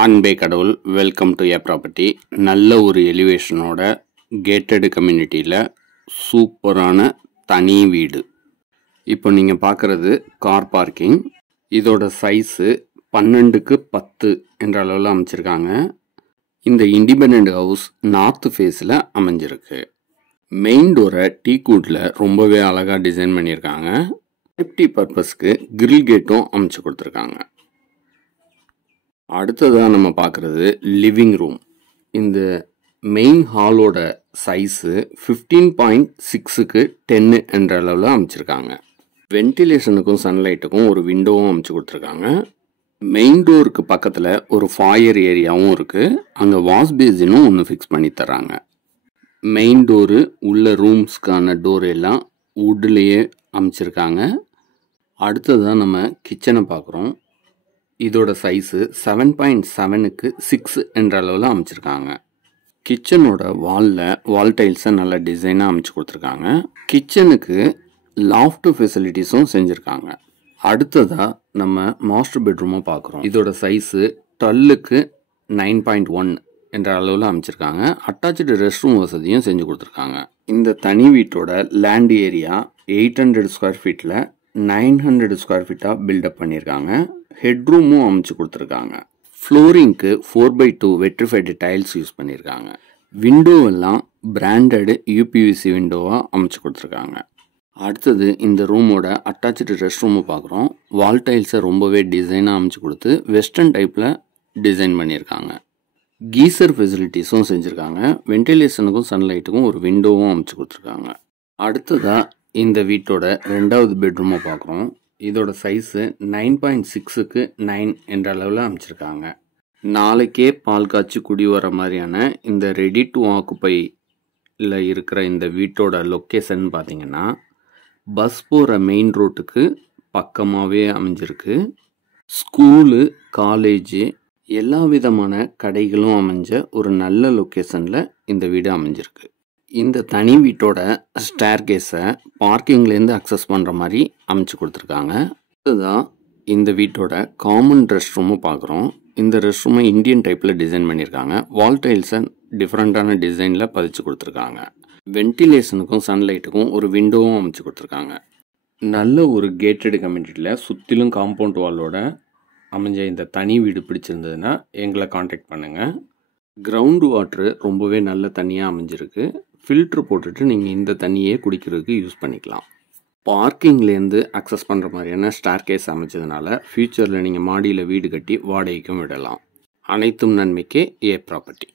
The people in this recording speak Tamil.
அன்பே கடவுள். Welcome to A property. நல்ல ஒரு எலிவேஷனோட கேட்டடு கம்யூனிட்டியில் சூப்பரான தனி வீடு. இப்போ நீங்கள் பார்க்குறது கார் பார்க்கிங். இதோட சைஸு 12x10 என்ற அளவில் அமைச்சிருக்காங்க. இந்த இண்டிபெண்ட் ஹவுஸ் நார்த் ஃபேஸில் அமைஞ்சிருக்கு. மெயின் டோரை டீக்வுட்டில் ரொம்பவே அழகாக டிசைன் பண்ணியிருக்காங்க. சேஃப்டி பர்பஸ்க்கு கிரில் கேட்டும் அமைச்சு கொடுத்துருக்காங்க. அடுத்ததாக நம்ம பார்க்குறது லிவிங் ரூம். இந்த மெயின் ஹாலோட சைஸு 15.6க்கு 10 என்ற அளவில் அமைச்சிருக்காங்க. வென்டிலேஷனுக்கும் சன்லைட்டுக்கும் ஒரு விண்டோவும் அமைச்சு கொடுத்துருக்காங்க. மெயின் டோருக்கு பக்கத்தில் ஒரு ஃபாயர் ஏரியாவும் இருக்குது. அங்கே வாஷ் பேசினும் ஒன்று ஃபிக்ஸ் பண்ணி தராங்க. மெயின் டோரு உள்ள ரூம்ஸ்க்கான டோர் எல்லாம் வுட்லேயே அமைச்சிருக்காங்க. அடுத்ததாக நம்ம கிச்சனை பார்க்குறோம். இதோட சைஸு 7.7க்கு 6 என்ற அளவில் அமைச்சிருக்காங்க. கிச்சனோட வால் டைல்ஸை நல்ல டிசைனாக அமைச்சு கொடுத்துருக்காங்க. கிச்சனுக்கு லாஃப்ட் ஃபெசிலிட்டிஸும் செஞ்சுருக்காங்க. அடுத்ததாக நம்ம மாஸ்டர் பெட்ரூமை பார்க்குறோம். இதோட சைஸு 12க்கு 9.1 என்ற அளவில் அமைச்சிருக்காங்க. அட்டாச்சு ரெஸ்ட் ரூம் வசதியும் செஞ்சு கொடுத்துருக்காங்க. இந்த தனி வீட்டோட லேண்ட் ஏரியா 800 ஸ்கொயர் ஃபீட்டில் 900 ஸ்கொயர் ஃபீட்டாக பில்டப் பண்ணியிருக்காங்க. ஹெட்ரூமும் அமைச்சு கொடுத்துருக்காங்க. ஃப்ளோரிங்க்கு 4x2 வெட்ரிஃபைடு டைல்ஸ் யூஸ் பண்ணியிருக்காங்க. விண்டோவெல்லாம் பிராண்டட் யூபிவிசி விண்டோவாக அமைச்சு கொடுத்துருக்காங்க. அடுத்தது இந்த ரூமோட அட்டாச்சு ரெஸ்ட் ரூமை பார்க்குறோம். வால் டைல்ஸை ரொம்பவே டிசைனாக அமைச்சு கொடுத்து வெஸ்டர்ன் டைப்பில் டிசைன் பண்ணியிருக்காங்க. கீசர் ஃபெசிலிட்டிஸும் செஞ்சுருக்காங்க. வென்டிலேஷனுக்கும் சன்லைட்டுக்கும் ஒரு விண்டோவும் அமைச்சு கொடுத்துருக்காங்க. அடுத்ததாக இந்த வீட்டோட 2வது பெட்ரூமை பார்க்குறோம். இதோட சைஸு 9.6க்கு 9 என்ற அளவில் அமைச்சிருக்காங்க. நாளைக்கே பால் காய்ச்சி குடி வர மாதிரியான இந்த ரெடி டு ஆக்குப்பையில் இருக்கிற இந்த வீட்டோட லொக்கேஷன் பார்த்திங்கன்னா பஸ் போகிற மெயின் ரோட்டுக்கு பக்கமாகவே அமைஞ்சிருக்கு. ஸ்கூலு, காலேஜு, எல்லா விதமான கடைகளும் அமைஞ்ச ஒரு நல்ல லொக்கேஷனில் இந்த வீடு அமைஞ்சிருக்கு. இந்த தனி வீட்டோட ஸ்டேர்கேஸை பார்க்கிங்லேருந்து அக்சஸ் பண்ணுற மாதிரி அமைச்சு கொடுத்துருக்காங்க. அதுதான் இந்த வீட்டோட காமன் ரெஸ்ட் ரூமும் பார்க்குறோம். இந்த ரெஸ்ட் ரூமை இந்தியன் டைப்பில் டிசைன் பண்ணியிருக்காங்க. வால் டைல்ஸை டிஃப்ரெண்ட்டான டிசைனில் பதிச்சு கொடுத்துருக்காங்க. வென்டிலேஷனுக்கும் சன்லைட்டுக்கும் ஒரு விண்டோவும் அமைச்சு கொடுத்துருக்காங்க. நல்ல ஒரு கேட்டடு கம்யூனிட்டியில் சுற்றிலும் காம்பவுண்ட் வாலோட அமைஞ்ச இந்த தனி வீடு பிடிச்சிருந்ததுன்னா எங்களை காண்டாக்ட் பண்ணுங்கள். கிரவுண்ட் வாட்ரு ரொம்பவே நல்ல தண்ணியாக அமைஞ்சிருக்கு. ஃபில்ட்ரு போட்டுட்டு நீங்கள் இந்த தண்ணியே குடிக்கிறதுக்கு யூஸ் பண்ணிக்கலாம். பார்க்கிங்லேருந்து அக்சஸ் பண்ணுற மாதிரியான ஸ்டேர்கேஸ் அமைச்சதுனால ஃப்யூச்சரில் நீங்கள் மாடியில் வீடு கட்டி வாடகைக்கும் விடலாம். அனைத்தும் நன்மைக்கே ஏ ப்ராப்பர்ட்டி.